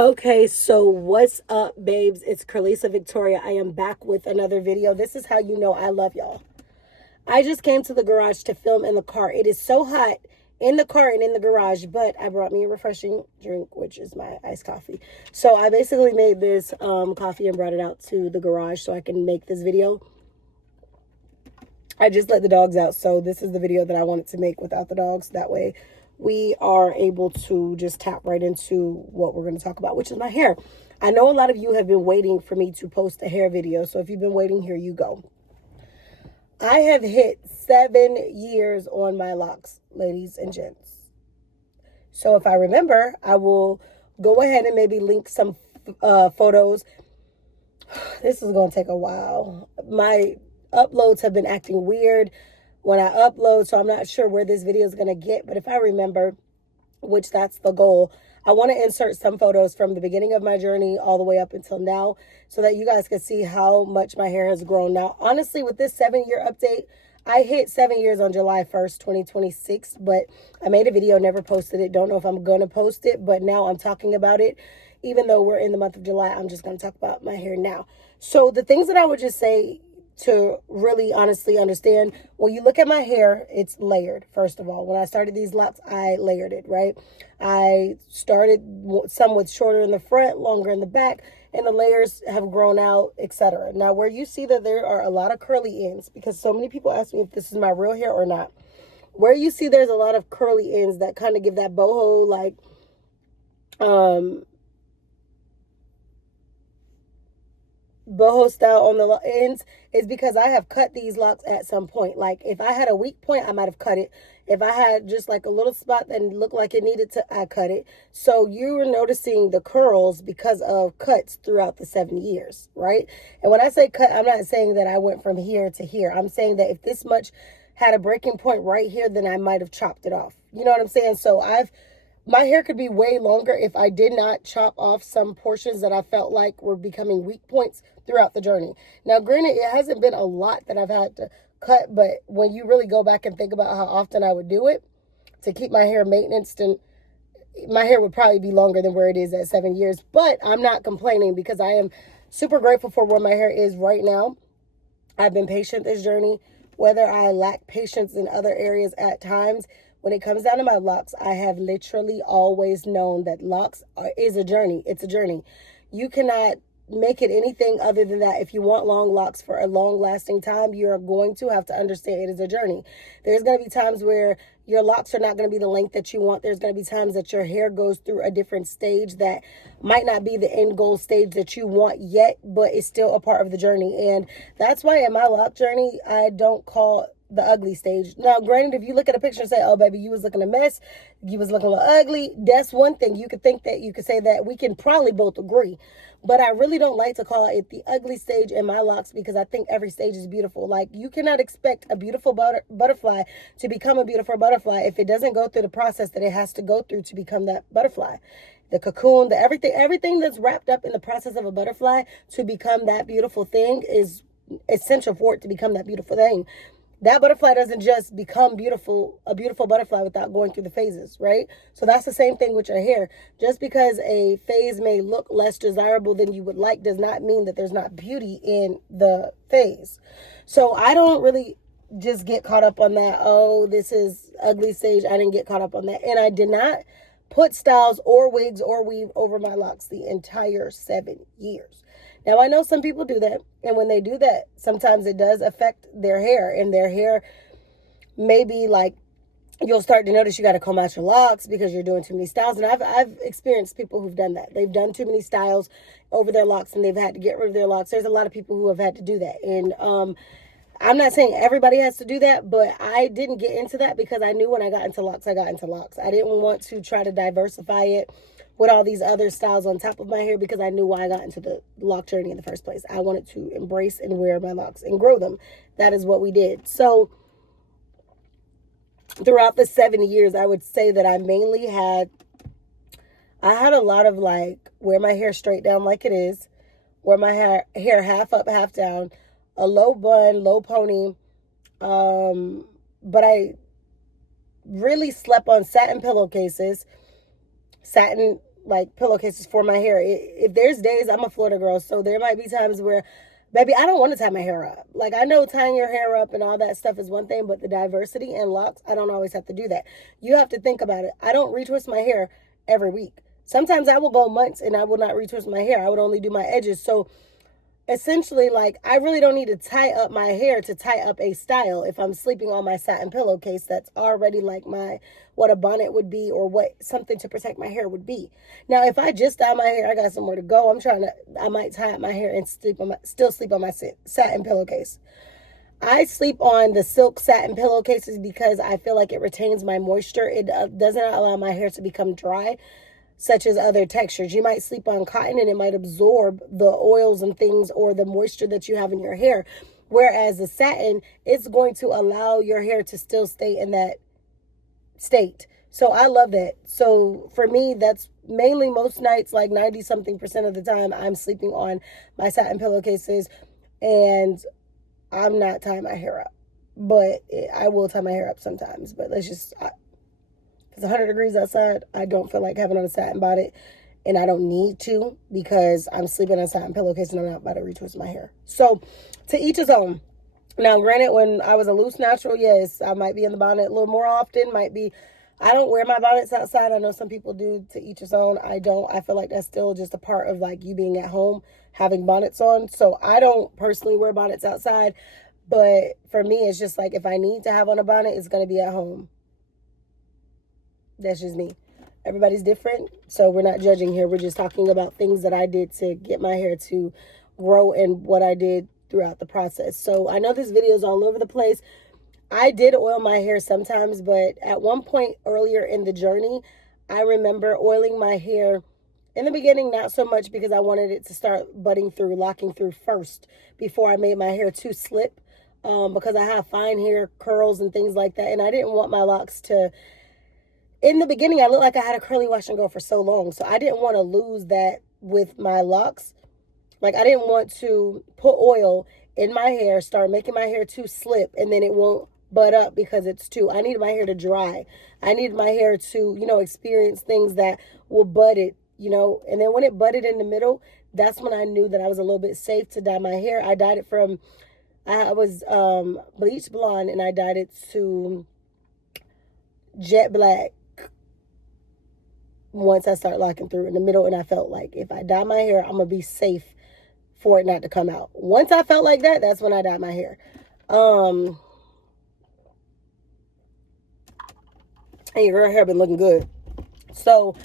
Okay, so what's up, babes? It's Carlisa Victoria. I am back with another video. This is how you know I love y'all. I just came to the garage to film in the car. It is so hot in the car and in the garage, but I brought me a refreshing drink, which is my iced coffee. So I basically made this coffee and brought it out to the garage so I can make this video. I just let the dogs out, so this is the video that I wanted to make without the dogs. That way we are able to just tap right into what we're going to talk about, which is my hair. I know a lot of you have been waiting for me to post a hair video, so if you've been waiting, here you go. I have hit 7 years on my locks, ladies and gents. So if I remember, I will go ahead and maybe link some photos. This is going to take a while. My uploads have been acting weird when I upload, so I'm not sure where this video is going to get, but if I remember, which that's the goal, I want to insert some photos from the beginning of my journey all the way up until now so that you guys can see how much my hair has grown. Now, honestly, with this 7-year update, I hit 7 years on July 1st, 2026, but I made a video, never posted it. Don't know if I'm going to post it, but now I'm talking about it. Even though we're in the month of July, I'm just going to talk about my hair now. So the things that I would just say to really honestly understand, when you look at my hair, it's layered. First of all, when I started these locks, I layered it, right? I started some with shorter in the front, longer in the back, and the layers have grown out, etc. Now, where you see that there are a lot of curly ends, because so many people ask me if this is my real hair or not, where you see there's a lot of curly ends that kind of give that boho like boho style on the ends is because I have cut these locks at some point. Like if I had a weak point, I might have cut it. If I had just like a little spot that looked like it needed to, I cut it. So you were noticing the curls because of cuts throughout the 7 years, right? And when I say cut, I'm not saying that I went from here to here. I'm saying that if this much had a breaking point right here, then I might have chopped it off. You know what I'm saying? So my hair could be way longer if I did not chop off some portions that I felt like were becoming weak points throughout the journey. Now, granted, it hasn't been a lot that I've had to cut, but when you really go back and think about how often I would do it to keep my hair maintenance, and my hair would probably be longer than where it is at 7 years. But I'm not complaining because I am super grateful for where my hair is right now. I've been patient this journey, whether I lack patience in other areas at times. When it comes down to my locks, I have literally always known that locks is a journey. It's a journey. You cannot make it anything other than that. If you want long locks for a long lasting time, you're going to have to understand it is a journey. There's going to be times where your locks are not going to be the length that you want. There's going to be times that your hair goes through a different stage that might not be the end goal stage that you want yet, but it's still a part of the journey. And that's why in my lock journey, I don't call the ugly stage. Now, granted, if you look at a picture and say, oh, baby, you was looking a mess, you was looking a little ugly, that's one thing. You could think that, you could say that. We can probably both agree. But I really don't like to call it the ugly stage in my locks because I think every stage is beautiful. Like, you cannot expect a beautiful butterfly to become a beautiful butterfly if it doesn't go through the process that it has to go through to become that butterfly. The cocoon, the everything that's wrapped up in the process of a butterfly to become that beautiful thing is essential for it to become that beautiful thing. That butterfly doesn't just become beautiful, a beautiful butterfly without going through the phases, right? So that's the same thing with your hair. Just because a phase may look less desirable than you would like does not mean that there's not beauty in the phase. So I don't really just get caught up on that. Oh, this is ugly stage. I didn't get caught up on that. And I did not put styles or wigs or weave over my locks the entire 7 years. Now, I know some people do that, and when they do that, sometimes it does affect their hair, and their hair may be like, you'll start to notice you got to comb out your locks because you're doing too many styles, and I've experienced people who've done that. They've done too many styles over their locks, and they've had to get rid of their locks. There's a lot of people who have had to do that, and I'm not saying everybody has to do that, but I didn't get into that because I knew when I got into locks, I got into locks. I didn't want to try to diversify it with all these other styles on top of my hair because I knew why I got into the lock journey in the first place. I wanted to embrace and wear my locks and grow them. That is what we did. So throughout the 7 years, I would say that I had a lot of like wear my hair straight down like it is, wear my hair half up, half down, a low bun, low pony. But I really slept on satin pillowcases, satin like pillowcases for my hair. If there's days, I'm a Florida girl, so there might be times where, baby, I don't want to tie my hair up. Like, I know tying your hair up and all that stuff is one thing, but the diversity and locks, I don't always have to do that. You have to think about it. I don't retwist my hair every week. Sometimes I will go months and I will not retwist my hair. I would only do my edges. So essentially, like, I really don't need to tie up my hair to tie up a style if I'm sleeping on my satin pillowcase that's already like what a bonnet would be, or what something to protect my hair would be. Now, if I just dye my hair, I got somewhere to go, I might tie up my hair and still sleep on my satin pillowcase. I sleep on the silk satin pillowcases because I feel like it retains my moisture. It doesn't allow my hair to become dry, such as other textures. You might sleep on cotton and it might absorb the oils and things or the moisture that you have in your hair. Whereas the satin, it's going to allow your hair to still stay in that state. So I love that. So for me, that's mainly most nights, like 90 something percent of the time, I'm sleeping on my satin pillowcases, and I'm not tying my hair up. But I will tie my hair up sometimes. But it's 100 degrees outside. I don't feel like having on a satin bonnet, and I don't need to because I'm sleeping on a satin pillowcase and I'm not about to retwist my hair. So to each his own. Now, granted, when I was a loose natural, yes, I might be in the bonnet a little more often. I don't wear my bonnets outside. I know some people do. To each his own. I don't. I feel like that's still just a part of like you being at home having bonnets on. So I don't personally wear bonnets outside. But for me, it's just like if I need to have on a bonnet, it's going to be at home. That's just me. Everybody's different, so we're not judging here. We're just talking about things that I did to get my hair to grow and what I did throughout the process. So I know this video is all over the place. I did oil my hair sometimes, but at one point earlier in the journey, I remember oiling my hair. In the beginning, not so much because I wanted it to start budding through, locking through first before I made my hair too slip, because I have fine hair, curls, and things like that, and I didn't want my locks to... In the beginning, I looked like I had a curly wash and go for so long. So I didn't want to lose that with my locks. Like, I didn't want to put oil in my hair, start making my hair too slip, and then it won't bud up because it's too... I needed my hair to dry. I needed my hair to, experience things that will bud it, And then when it budded in the middle, that's when I knew that I was a little bit safe to dye my hair. I dyed it from... I was bleach blonde, and I dyed it to jet black once I start locking through in the middle, and I felt like if I dye my hair, I'm gonna be safe for it not to come out. Once I felt like that, that's when I dyed my hair. And your girl hair been looking good. So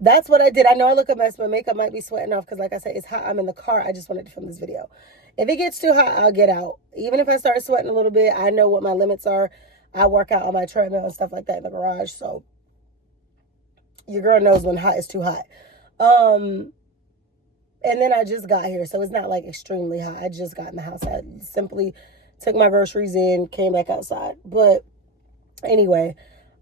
that's what I did. I know I look a mess. My makeup might be sweating off because, like I said, it's hot. I'm in the car. I just wanted to film this video. If it gets too hot, I'll get out. Even if I start sweating a little bit, I know what my limits are. I work out on my treadmill and stuff like that in the garage, so your girl knows when hot is too hot. And then I just got here, so it's not like extremely hot. I just got in the house. I simply took my groceries in, came back outside. But anyway,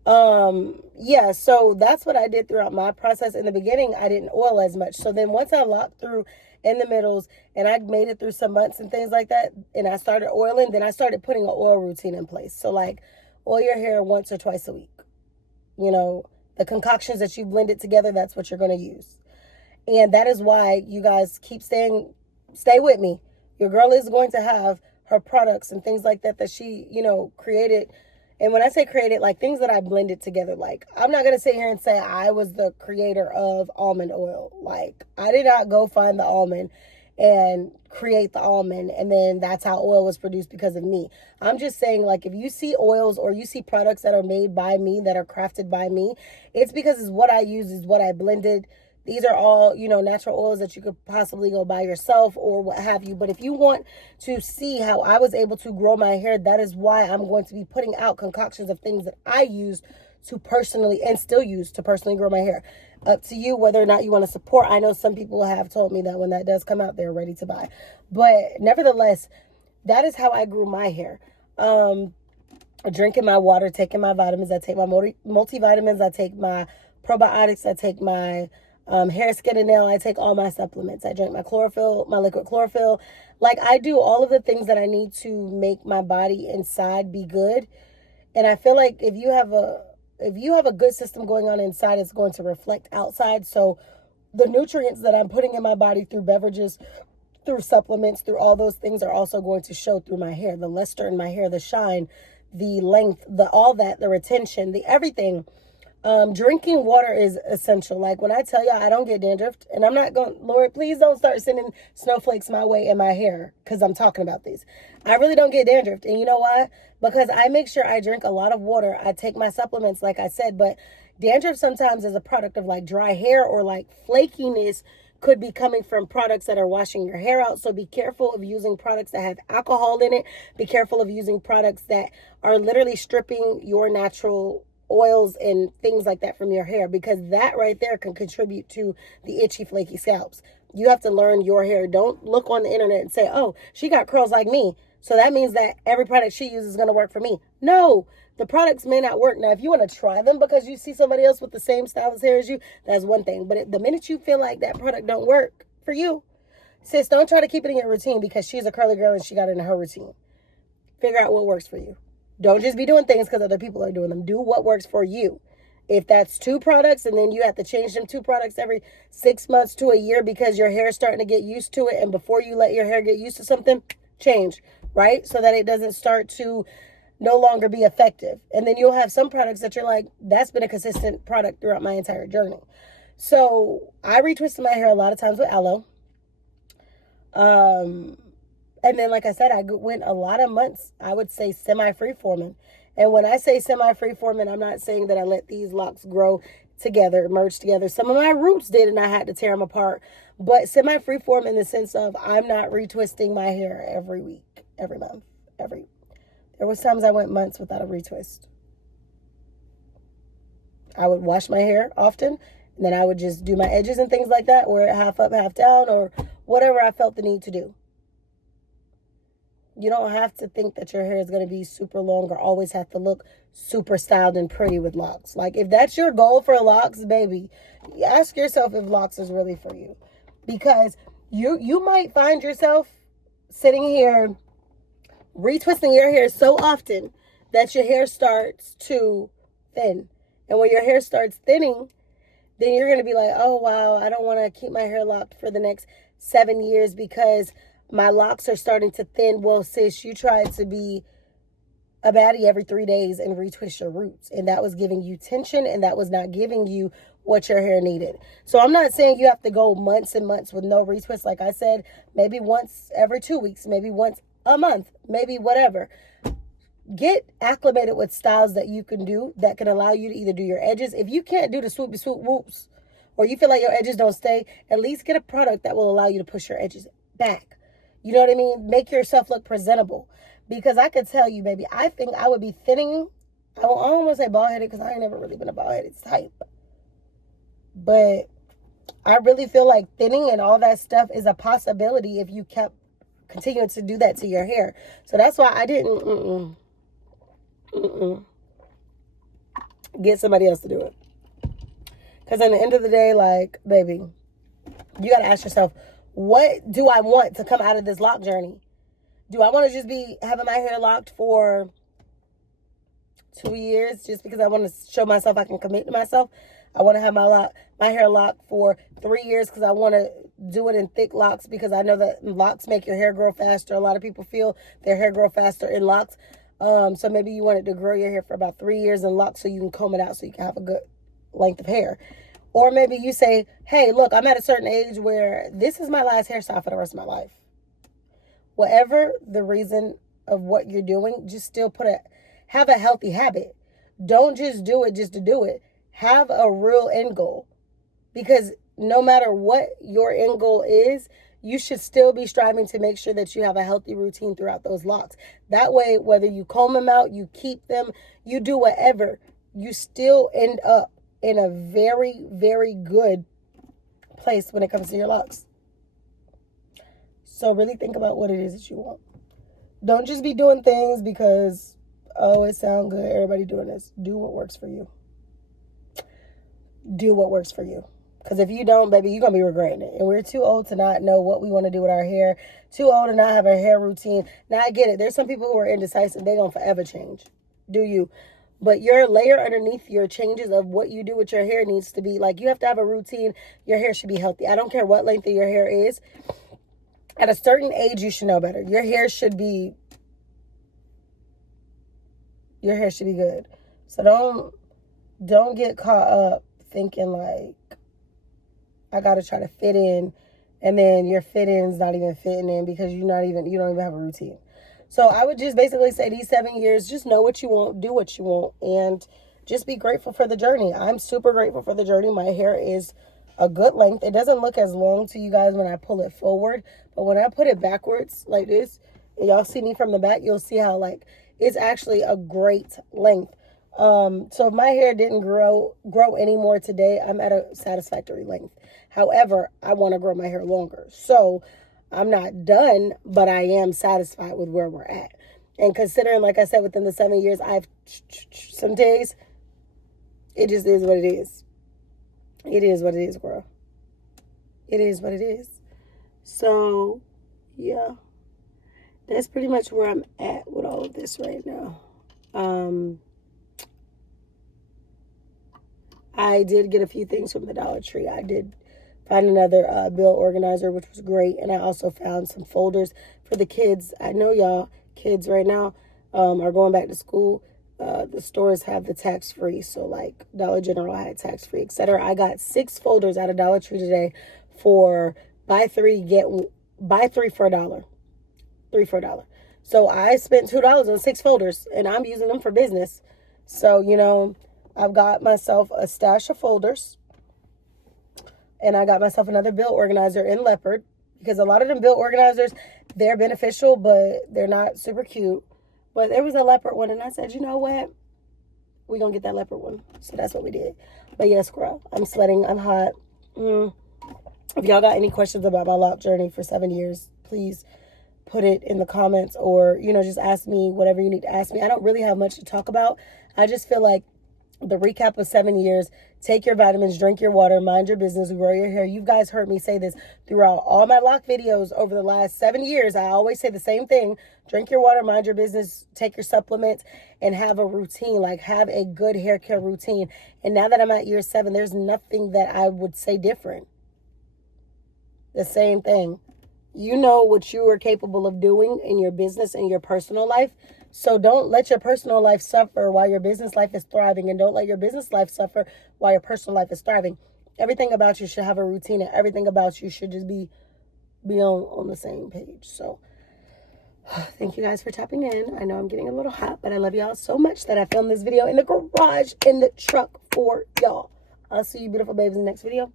yeah, so that's what I did throughout my process. In the beginning, I didn't oil as much. So then once I locked through in the middles and I made it through some months and things like that, and I started oiling, then I started putting an oil routine in place. So like, oil your hair once or twice a week. The concoctions that you blended together, that's what you're going to use. And that is why you guys stay with me. Your girl is going to have her products and things like that she, created. And when I say created, like things that I blended together, like I'm not going to sit here and say I was the creator of almond oil. Like I did not go find the almond and create the almond and then that's how oil was produced because of me. I'm just saying, like, if you see oils or you see products that are made by me, that are crafted by me, it's because it's what I use, is what I blended. These are all, natural oils that you could possibly go buy yourself or what have you. But if you want to see how I was able to grow my hair, that is why I'm going to be putting out concoctions of things that I used to personally and still use to personally grow my hair. Up to you whether or not you want to support. I know some people have told me that when that does come out, they're ready to buy. But nevertheless, that is how I grew my hair. Drinking my water, taking my vitamins. I take my multivitamins. I take my probiotics. I take my hair, skin, and nail. I take all my supplements. I drink my chlorophyll, my liquid chlorophyll. Like I do all of the things that I need to make my body inside be good. And I feel like if you have a good system going on inside, it's going to reflect outside. So the nutrients that I'm putting in my body through beverages, through supplements, through all those things are also going to show through my hair. The luster in my hair, the shine, the length, the all that, the retention, the everything. Drinking water is essential. Like when I tell y'all I don't get dandruff, and I'm not going, Lord, please don't start sending snowflakes my way in my hair because I'm talking about these. I really don't get dandruff. And you know why? Because I make sure I drink a lot of water. I take my supplements, like I said, but dandruff sometimes is a product of like dry hair or like flakiness could be coming from products that are washing your hair out. So be careful of using products that have alcohol in it. Be careful of using products that are literally stripping your natural oils and things like that from your hair, because that right there can contribute to the itchy, flaky scalps. You have to learn your hair. Don't look on the internet and say, oh, she got curls like me, so that means that every product she uses is going to work for me. No, the products may not work. Now, if you want to try them because you see somebody else with the same style of hair as you, that's one thing. But the minute you feel like that product don't work for you, sis, don't try to keep it in your routine because she's a curly girl and she got it in her routine. Figure out what works for you. Don't just be doing things because other people are doing them. Do what works for you. If that's 2 products and then you have to change them 2 products every 6 months to a year because your hair is starting to get used to it, and before you let your hair get used to something, change, right? So that it doesn't start to no longer be effective. And then you'll have some products that you're like, that's been a consistent product throughout my entire journey. So I retwisted my hair a lot of times with aloe. And then, like I said, I went a lot of months, I would say, semi-free-forming. And when I say semi-free-forming, I'm not saying that I let these locks grow together, merge together. Some of my roots did, and I had to tear them apart. But semi-free-form in the sense of I'm not retwisting my hair every week, every month, There was times I went months without a retwist. I would wash my hair often, and then I would just do my edges and things like that, wear it half up, half down, or whatever I felt the need to do. You don't have to think that your hair is going to be super long or always have to look super styled and pretty with locks. Like, if that's your goal for locks, baby, ask yourself if locks is really for you. Because you might find yourself sitting here retwisting your hair so often that your hair starts to thin. And when your hair starts thinning, then you're going to be like, oh, wow, I don't want to keep my hair locked for the next 7 years because my locks are starting to thin. Well, sis, you tried to be a baddie every 3 days and retwist your roots. And that was giving you tension, and that was not giving you what your hair needed. So I'm not saying you have to go months and months with no retwist. Like I said, maybe once every 2 weeks, maybe once a month, maybe whatever. Get acclimated with styles that you can do that can allow you to either do your edges. If you can't do the swoopy swoop whoops, or you feel like your edges don't stay, at least get a product that will allow you to push your edges back. You know what I mean? Make yourself look presentable. Because I could tell you, baby, I think I would be thinning. I don't want to say bald-headed because I ain't never really been a bald-headed type. But I really feel like thinning and all that stuff is a possibility if you kept continuing to do that to your hair. So that's why I didn't get somebody else to do it. Because at the end of the day, like, baby, you got to ask yourself, what do I want to come out of this lock journey? Do I want to just be having my hair locked for 2 years just because I want to show myself I can commit to myself? I want to have my hair locked for 3 years because I want to do it in thick locks because I know that locks make your hair grow faster. A lot of people feel their hair grow faster in locks. So maybe you wanted to grow your hair for about 3 years in locks so you can comb it out so you can have a good length of hair. Or maybe you say, hey, look, I'm at a certain age where this is my last hairstyle for the rest of my life. Whatever the reason of what you're doing, just still have a healthy habit. Don't just do it just to do it. Have a real end goal. Because no matter what your end goal is, you should still be striving to make sure that you have a healthy routine throughout those locks. That way, whether you comb them out, you keep them, you do whatever, you still end up in a very, very good place when it comes to your locks. So really think about what it is that you want. Don't just be doing things because, oh, it sounds good, everybody doing this. Do what works for you. Do what works for you. Because if you don't, baby, you're going to be regretting it. And we're too old to not know what we want to do with our hair. Too old to not have a hair routine. Now, I get it. There's some people who are indecisive. They're going to forever change. Do you? But your layer underneath your changes of what you do with your hair needs to be like, you have to have a routine. Your hair should be healthy. I don't care what length of your hair is. At a certain age, you should know better. Your hair should be good. So don't get caught up thinking like, I gotta try to fit in, and then your fit in's not even fitting in because you don't even have a routine. So I would just basically say these 7 years, just know what you want, do what you want, and just be grateful for the journey. I'm super grateful for the journey. My hair is a good length. It doesn't look as long to you guys when I pull it forward, but when I put it backwards like this, and y'all see me from the back, you'll see how like it's actually a great length. So if my hair didn't grow anymore today, I'm at a satisfactory length. However, I want to grow my hair longer. So I'm not done, but I am satisfied with where we're at. And considering, like I said, within the 7 years, I've some days, it just is what it is. It is what it is, girl. It is what it is. So, yeah. That's pretty much where I'm at with all of this right now. I did get a few things from the Dollar Tree. I did find another bill organizer, which was great. And I also found some folders for the kids. I know y'all kids right now are going back to school. The stores have the tax-free. So like Dollar General had tax-free, etc. I got 6 folders out of Dollar Tree today for buy 3 for $1. 3 for $1. So I spent $2 on 6 folders, and I'm using them for business. So, I've got myself a stash of folders, and I got myself another bill organizer in leopard, because a lot of them bill organizers, they're beneficial, but they're not super cute. But there was a leopard one, and I said, you know what? We're going to get that leopard one. So that's what we did. But yes, girl, I'm sweating. I'm hot. If y'all got any questions about my lock journey for 7 years, please put it in the comments, or, just ask me whatever you need to ask me. I don't really have much to talk about. I just feel like the recap of 7 years, take your vitamins, drink your water, mind your business, grow your hair. You guys heard me say this throughout all my lock videos over the last 7 years. I always say the same thing. Drink your water, mind your business, take your supplements, and have a routine. Like, have a good hair care routine. And now that I'm at year 7, there's nothing that I would say different. The same thing. You know what you are capable of doing in your business and your personal life. So don't let your personal life suffer while your business life is thriving, and don't let your business life suffer while your personal life is thriving. Everything about you should have a routine, and everything about you should just be on the same page. So thank you guys for tapping in. I know I'm getting a little hot, but I love y'all so much that I filmed this video in the garage, in the truck for y'all. I'll see you beautiful babes in the next video.